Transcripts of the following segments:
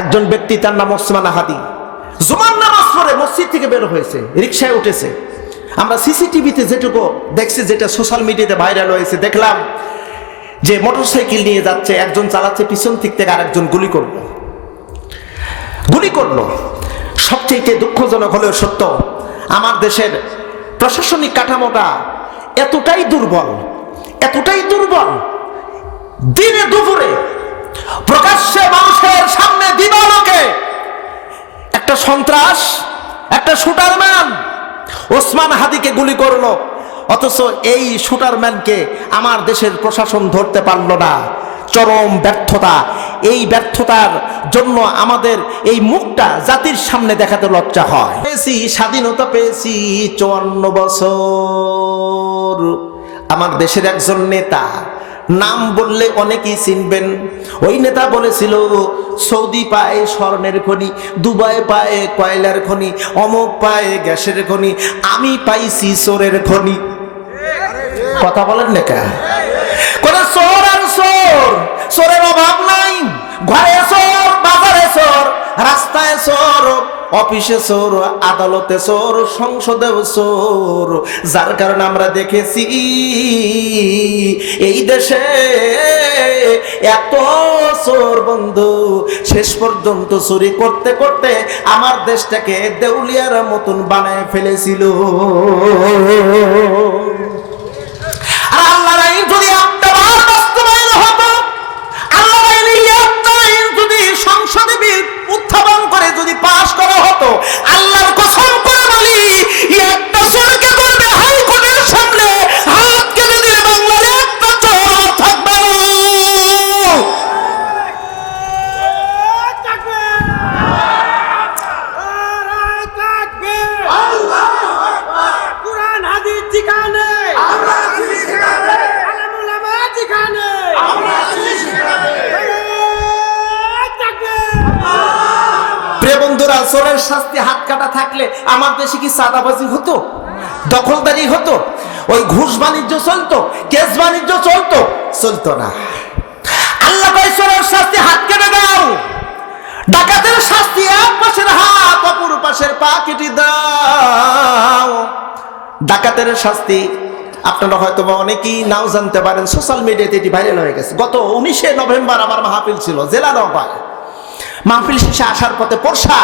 একজন ব্যক্তি তার নাম ওসমান হাদি জুমার নামাজ পড়ে মসজিদ থেকে বের হয়েছে, রিকশায় উঠেছে। আমরা সিসিটিভিতে যেটুকু দেখছি, যেটা সোশ্যাল মিডিয়াতে ভাইরাল হয়েছে, দেখলাম যে মোটরসাইকেল নিয়ে যাচ্ছে, একজন চালাচ্ছে, পিছন দিক থেকে আরেকজন গুলি করলো। সবচেয়ে দুঃখজনক হলেও সত্য, আমার দেশের প্রশাসনিক কাঠামোটা এতটাই দুর্বল, দিনে দুপুরে প্রকাশ্যে মানুষের সামনে দিবালোকে একটা সন্ত্রাস, একটা শুটারম্যান ওসমান হাদিকে গুলি করলো। অথচ এই শুটারম্যানকে আমার দেশের প্রশাসন ধরতে পারল না। চরম ব্যর্থতা। এই ব্যর্থতার জন্য আমাদের এই মুখটা জাতির সামনে দেখাতে লজ্জা হয়। স্বাধীনতা পেয়েছি 54 বছর। আমার দেশের একজন নেতা, নাম বললে অনেকেই চিনবেন, ওই নেতা বলেছিল সৌদি পায় স্বর্ণের খনি, দুবাই পায় কয়লার খনি, অমুক পায় গ্যাসের খনি, আমি পাইছি চোরের খনি। কথা বলেন না কে? কোন চোর আর চোর, চোরের অভাব নাই। ঘরে চোর, বাজারে চোর, রাস্তায় চোর, অফিসে চোর, আদালতে চোর, সংসদেও চোর। যার কারণে আমরা দেখেছি এই দেশে এত চোর বন্ধু, শেষ পর্যন্ত চুরি করতে করতে আমার দেশটাকে দেউলিয়ার মতন বানায় ফেলেছিল। আর আল্লাহর আইন যদি একটাবার বাস্তবায়ন হতো, আল্লাহর আইন যদি সংসদে বিল উত্থাপন করে যদি পাশ করা হতো, আল্লাহর কসম করে বলি, একটা চোরকে করবে হাইকোর্টের সামনে হাত কেটে দিলে বাংলার একটা চোর থাকবে না। কুরআন হাদিস যেখানে, আলেমুল আমা যেখানে, প্রিয় বন্ধুরা, চোরের শাস্তি হাত কাটা থাকলে আমার দেশে কি চাঁদাবাজি হতো, দখলদারি হতো, ওই ঘুষ বাণিজ্য চলতো, কেস বাণিজ্য চলতো না। আল্লাহ কয় চোরের শাস্তি হাত কেটে দাও, ডাকাতের শাস্তি এক পাশের হাত অপর পাশের পা কেটে দাও। ডাকাতের শাস্তি আপনারা হয়তো বা অনেকেই নাও জানতে পারেন, সোশ্যাল মিডিয়াতে এটি ভাইরাল হয়ে গেছে। গত 19শে নভেম্বর আমার মাহফিল ছিল জেলা নওগাঁ। মাহফিল শেষে আসার পথে পোরশা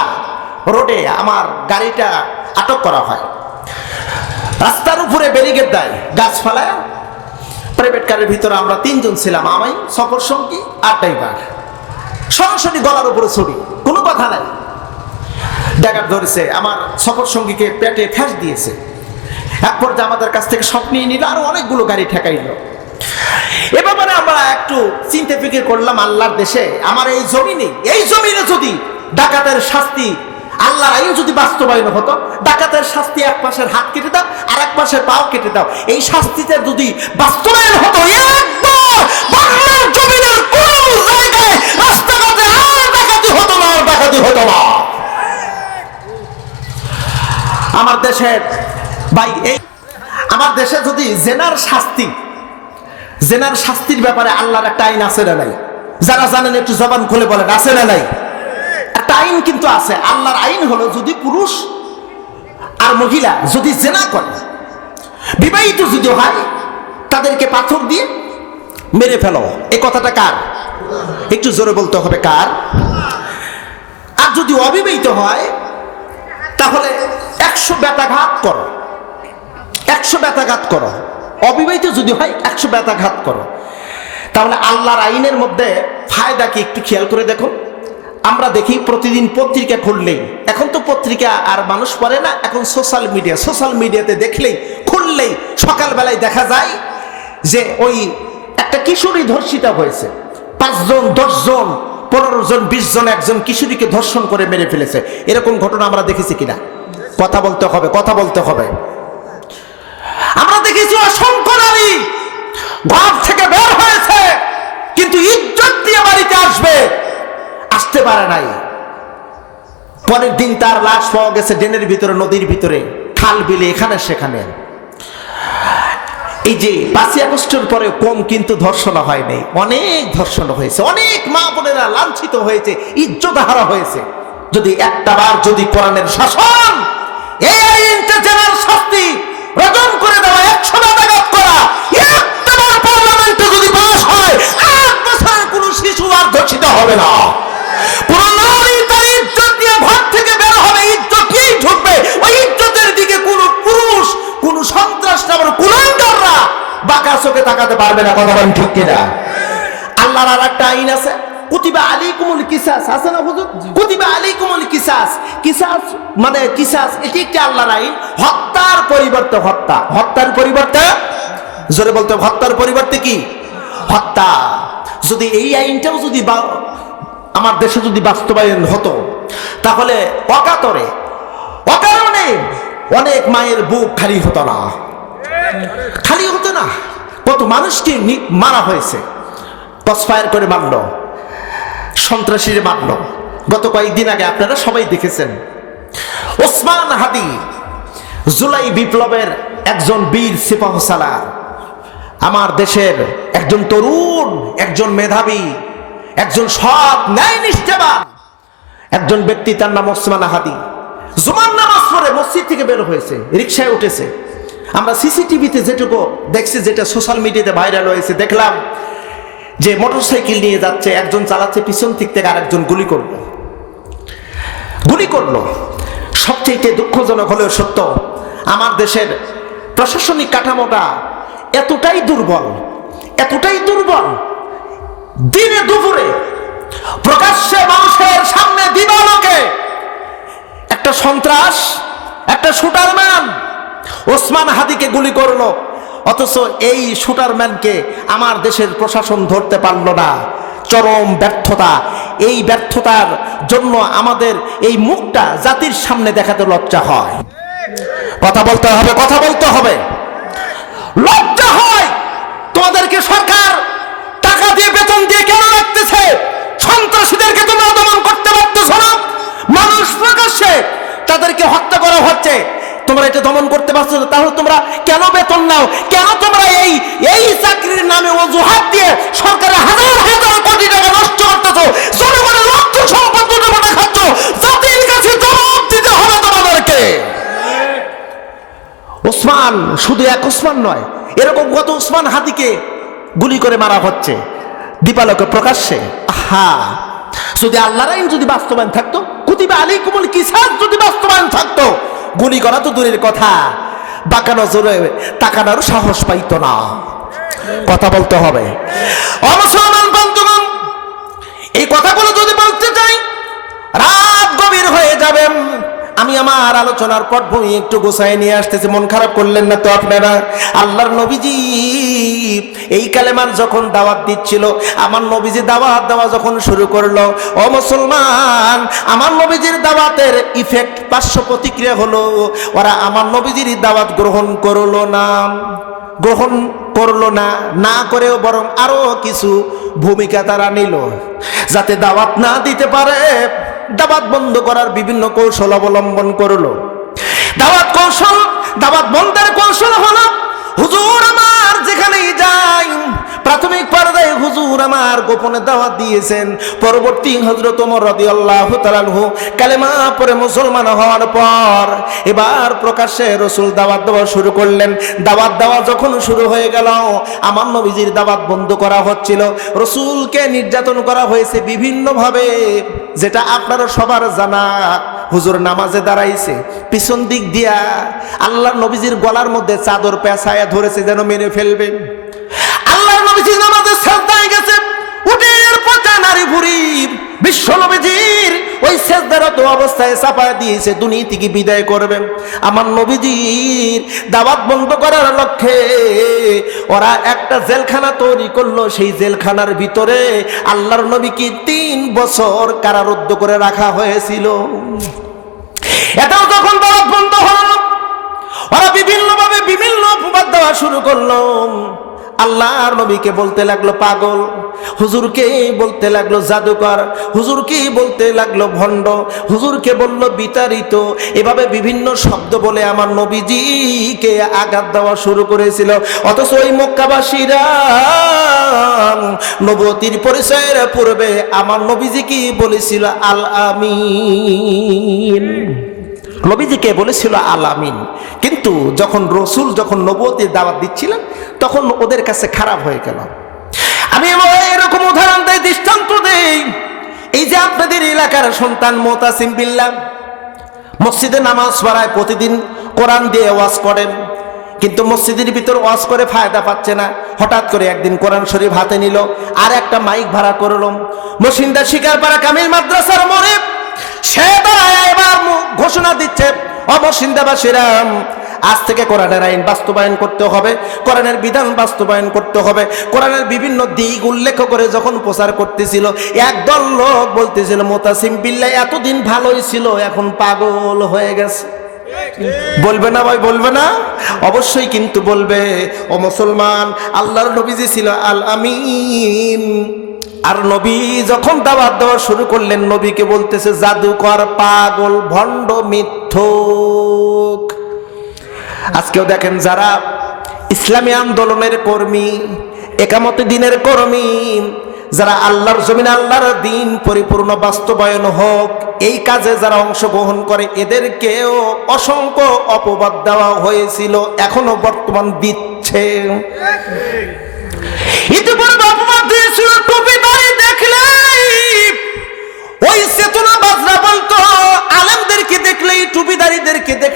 রোডে আমার গাড়িটা আটক করা হয়। রাস্তার উপরে ব্যারিকেড দেয়, গাছপালায়। প্রাইভেট কারের ভিতরে আমরা 3 জন ছিলাম, আমি, সফর সঙ্গী আর ড্রাইভার। সরাসরি গলার উপরে ছড়ি, কোনো কথা নাই। ডাকাত ধরেছে, আমার সফর সঙ্গীকে পেটে ঠেস দিয়েছে। এক পর্যায়ে আমাদের কাছ থেকে সব নিয়ে নিল, আরো অনেকগুলো গাড়ি ঠেকাইল। এ ব্যাপারে আমরা একটু চিন্তা ফিকির করলাম, আল্লাহর দেশে আমার এই জমিনে যদি ডাকাতের শাস্তি, আল্লাহর আইন যদি বাস্তবায়ন হতো, ডাকাতের শাস্তি এক পাশের হাত কেটে দাও আর এক পাশের পাও কেটে দাও, এই শাস্তিতে যদি বাস্তবায়ন হতো, একবার বাংলার জমিনের কোন জায়গায় রাস্তাঘাটে আর ডাকাতি হতো না। আমার দেশের ভাই, আমার দেশে যদি জেনার শাস্তির ব্যাপারে আল্লাহর একটা আইন আছে না নাই? যারা জানেন একটু জবান খুলে বলেন, আছে না নাই? একটা আইন কিন্তু আছে। আল্লাহর আইন হলো, যদি পুরুষ আর মহিলা যদি জেনা করে, বিবাহিত যদি হয়, তাদেরকে পাথর দিয়ে মেরে ফেলো। এই কথাটা কার? একটু জোরে বলতে হবে, কার? আর যদি অবিবাহিত হয়, তাহলে 100 বেত্রাঘাত করো। 100 বেত্রাঘাত করো। অবিবাহিত যদি হয় 100 বেত্রাঘাত করো। তাহলে আল্লাহর আইনের মধ্যে ফায়দা কি একটু খেয়াল করে দেখো। আমরা দেখি প্রতিদিন পত্রিকা খুললেই, এখন তো পত্রিকা আর মানুষ পড়ে না, এখন সোশ্যাল মিডিয়াতে দেখলেই, খুললেই সকালবেলায় দেখা যায় যে ওই একটা কিশোরী ধর্ষিতা হয়েছে। 5 জন, 10 জন, 15 জন, 20 জন একজন কিশোরীকে ধর্ষণ করে মেরে ফেলেছে। এরকম ঘটনা আমরা দেখেছি কিনা? কথা বলতে হবে। আমরা দেখেছি অসংখ্য নারী ঘর থেকে বের হয়েছে, কিন্তু ইজ্জত দিয়ে বাড়িতে আসতে পারে নাই। পরের দিন তার লাশ পাওয়া গেছে ড্রেনের ভিতরে, নদীর ভিতরে, খাল বিলে, এখানে সেখানে। এই যে 5ই আগস্টের পরে কম কিন্তু ধর্ষণ হয় নাই, অনেক ধর্ষণ হয়েছে, অনেক মা বোনেরা লাঞ্ছিত হয়েছে, ইজ্জত হারা হয়েছে। যদি একটা বার যদি কোরআনের শাসন এই আইনটা জেনার শাস্তি রজন করে দেওয়া, 100 বার আঘাত করা, একটা বার পার্লামেন্টে যদি পাস হয়, 8 বছরের কোনো শিশু আর ধর্ষিত হবে না। কোন নারী তার ইজ্জত দিয়ে ঘর থেকে বের হবে, ইজ্জত নিয়েই ঢুকবে। ওই ইজ্জতের দিকে কোনো পুরুষ, কোন সন্ত্রাস নামের কুলাঙ্গাররা বাঁকা চোখে তাকাতে পারবে না। কথা বলেন ঠিক কিনা? আল্লাহর আর একটা আইন আছে, কুতিবা আলাইকুমুল কিসাস, আছে না হুজুর? কুতিবা আলাইকুমুল কিসাস, কিসাস মানে কিসাস, এটি একটি আল্লাহর আইন। হত্যার পরিবর্তে হত্যা, হত্যার পরিবর্তে, জোরে বলতে, হত্যার পরিবর্তে কি? হত্যা। যদি এই আইনটাও যদি আমার দেশে যদি বাস্তবায়ন হতো, তাহলে অকাতরে অকারণে অনেক মায়ের বুক খালি হতো না, খালি হতো না। কত মানুষকে মারা হয়েছে, ক্রসফায়ার করে মারলো, সন্ত্রাসীরা মারলো। গত কয়েকদিন আগে আপনারা সবাই দেখেছেন, ওসমান হাদি জুলাই বিপ্লবের একজন বীর সিপাহসালার, আমার দেশের একজন তরুণ, একজন মেধাবী, একজন সৎ ন্যায়নিষ্ঠবান একজন ব্যক্তি, তার নাম ওসমান হাদি। জুমার নামাজ পড়ে মসজিদ থেকে বের হয়েছে, রিকশায় উঠেছে। আমরা সিসিটিভিতে যেটুকু দেখছি, যেটা সোশ্যাল মিডিয়াতে ভাইরাল হয়েছে, দেখলাম যে মোটরসাইকেল নিয়ে যাচ্ছে, একজন চালাচ্ছে, পিছন দিক থেকে আরেকজন গুলি করলো। সবচেয়ে দুঃখজনক হলেও সত্য, আমার দেশের প্রশাসনিক কাঠামোটা এতটাই দুর্বল, দিনে দুপুরে প্রকাশ্যে মানুষের সামনে দিবালোকে একটা সন্ত্রাস, একটা শুটারম্যান ওসমান হাদিকে গুলি করলো। অথচ এই শুটারম্যানকে আমার দেশের প্রশাসন ধরতে পারল না। চরম ব্যর্থতা। এই ব্যর্থতার জন্য আমাদের এই মুখটা জাতির সামনে দেখাতে লজ্জা হয়। কথা বলতে হবে, লজ্জা হয়। তোমাদেরকে সরকার টাকা দিয়ে, বেতন দিয়ে কেন রাখতেছে? সন্ত্রাসীদেরকে তোমরা দমন করতে পারতেছ না। মানুষ প্রকাশ্যে তাদেরকে হত্যা করা হচ্ছে, তোমরা এটা দমন করতে পারছো না। তাহলে তোমরা কেন বেতন নাও? কেন তোমরা এই চাকরির নামে অজুহাত দিয়ে সরকারের হাজার হাজার কোটি টাকা নষ্ট করতেছো, জনগণের রক্ত সম্পদ লুটে খাচ্ছ? জাতির কাছে জবাব দিতে হবে তোমাদেরকে। ওসমান শুধু এক ওসমান নয়, এরকম কত ওসমান হাদিকে গুলি করে মারা হচ্ছে দীপালোকে প্রকাশ্যে। যদি আল্লাহর আইন যদি বাস্তবায়ন থাকতো, কুতিবা আলাইকুমুল কিসাস যদি বাস্তবায়ন থাকতো, গুলি করা তো দূরের কথা, বাঁকা নজরে তাকানোর সাহস পাইতো না। কথা বলতে হবে। মুসলমান বন্ধুগণ, এই কথাগুলো যদি বলতে চাই রাত গভীর হয়ে যাবে। আমি আমার আলোচনার পটভূমি একটু গোছায় নিয়ে আসতেছি, মন খারাপ করলেন না তো আপনারা? আল্লাহর নবীজি এই কালেমার যখন দাওয়াত দিচ্ছিল, আমার নবীজি দাওয়াত দেওয়া যখন শুরু করলো, ও মুসলমান, আমার নবীজির দাওয়াতের ইফেক্ট, পার্শ্ব প্রতিক্রিয়া হলো, ওরা আমার নবীজির দাওয়াত গ্রহণ করলো না, না করেও বরং আরো কিছু ভূমিকা তারা নিল, যাতে দাওয়াত না দিতে পারে। দাওয়াত বন্ধ করার বিভিন্ন কৌশল অবলম্বন করলো। দাওয়াত বন্ধের কৌশল হলো, হুজুর আমার যেখানেই যাই, প্রাথমিক পর্যায়ে হুজুর আমার গোপনে দাওয়াত দিয়েছেন। পরবর্তী হযরত ওমর রাদিয়াল্লাহু তাআলা আনহু কালেমা পড়ে মুসলমান হওয়ার পর এবার প্রকাশ্যে রাসূল দাওয়াত দেওয়া শুরু করলেন। দাওয়াত দেওয়া যখন শুরু হয়ে গেল, আমার নবীজির দাওয়াত বন্ধ করা হচ্ছিল। রাসূলকে নির্যাতন করা হয়েছে বিভিন্নভাবে, যেটা আপনারা সবার জানা। হুজুর নামাজে দাঁড়াইছে, পিছন দিক দিয়া আল্লাহর নবীজির গলার মধ্যে চাদর পেঁচায়া ধরেছে, যেন মেরে ফেলবে। আল্লাহর নবীজি নামাজে সিজদায় গেছে, উঠে পচা নারী ভুরি বিশ্ব নবীজির ওই সিজদারত অবস্থায় চাপায় দিয়েছে, দুনিয়া থেকে বিদায় করবে। আমার নবীজির দাওয়াত বন্ধ করার লক্ষ্যে ওরা একটা জেলখানা তৈরি করলো। সেই জেলখানার ভিতরে আল্লাহর নবীকে 3 বছর কারারুদ্ধ করে রাখা হয়েছিল। এটাও যখন দাওয়াত বন্ধ হলো, ওরা বিভিন্নভাবে বিভিন্ন অপবাদ দেওয়া শুরু করলো। আল্লাহর নবীকে বলতে লাগলো পাগল, হুজুরকে বলতে লাগলো জাদুকর, হুজুরকে বলতে লাগলো ভণ্ড, হুজুরকে বলল বিতাড়িত। এভাবে বিভিন্ন শব্দ বলে আমার নবীজিকে আঘাত দেওয়া শুরু করেছিল। অথচ ওই মক্কাবাসীরা নবুয়তির পরিচয়ের পূর্বে আমার নবীজি কি বলেছিল? আল আমিন। নবীজিকে বলেছিল আল আমিন। কিন্তু যখন রসুল যখন নবুয়তির দাওয়াত দিচ্ছিলেন তখন ওদের কাছে খারাপ হয়ে গেল। আমি এরকম উদাহরণ দেই, দৃষ্টান্ত দেই। এই যে আপনাদের এলাকার সন্তান মোতাসিম বিল্লাহ মসজিদে নামাজ পড়ায়, প্রতিদিন কোরআন দিয়ে ওয়াজ করেন, কিন্তু মসজিদের ভিতর ওয়াজ করে ফায়দা পাচ্ছে না। হঠাৎ করে একদিন কোরআন শরীফ হাতে নিল, আর একটা মাইক ভাড়া করল। মসজিদা শিকারপাড়া কামিল মাদ্রাসার মোড়ে সে দাঁড়ায় এবার ঘোষণা দিচ্ছে, অমসজিদাবাসীরা আজ থেকে কোরআনের আইন বাস্তবায়ন করতে হবে, কোরআনের বিধান বাস্তবায়ন করতে হবে। কোরআনের বিভিন্ন দিক উল্লেখ করে যখন প্রচার করতেছিল, একদল লোক বলতেছিল মোতাসিম বিল্লাহ এতদিন ভালোই ছিল, এখন পাগল হয়ে গেছে। বলবে না ভাই, বলবে না? অবশ্যই কিন্তু বলবে। ও মুসলমান, আল্লাহর নবীজি ছিল আল আমিন। আর নবী যখন দাওয়াত দেওয়া শুরু করলেন, নবীকে বলতেছে জাদুকর, পাগল, ভণ্ড, মিথ্যুক। আজকেও দেখেন যারা ইসলামী আন্দোলনের কর্মী, একামতে দিনের কর্মী, যারা আল্লাহর জমিনে আল্লাহর দিন পরিপূর্ণ বাস্তবায়ন হোক এই কাজে যারা অংশগ্রহণ করে, এদেরকেও অসংখ্য অপবাদ দেওয়া হয়েছিল, এখনো বর্তমান দিচ্ছে। ইতিপূর্বে অপবাদ দিয়েছিল টুপিদারি দেখলেই, ওই চেতনা বাজরা বলতো আলেমদেরকে দেখলেই, টুপিদারিদেরকে দেখলে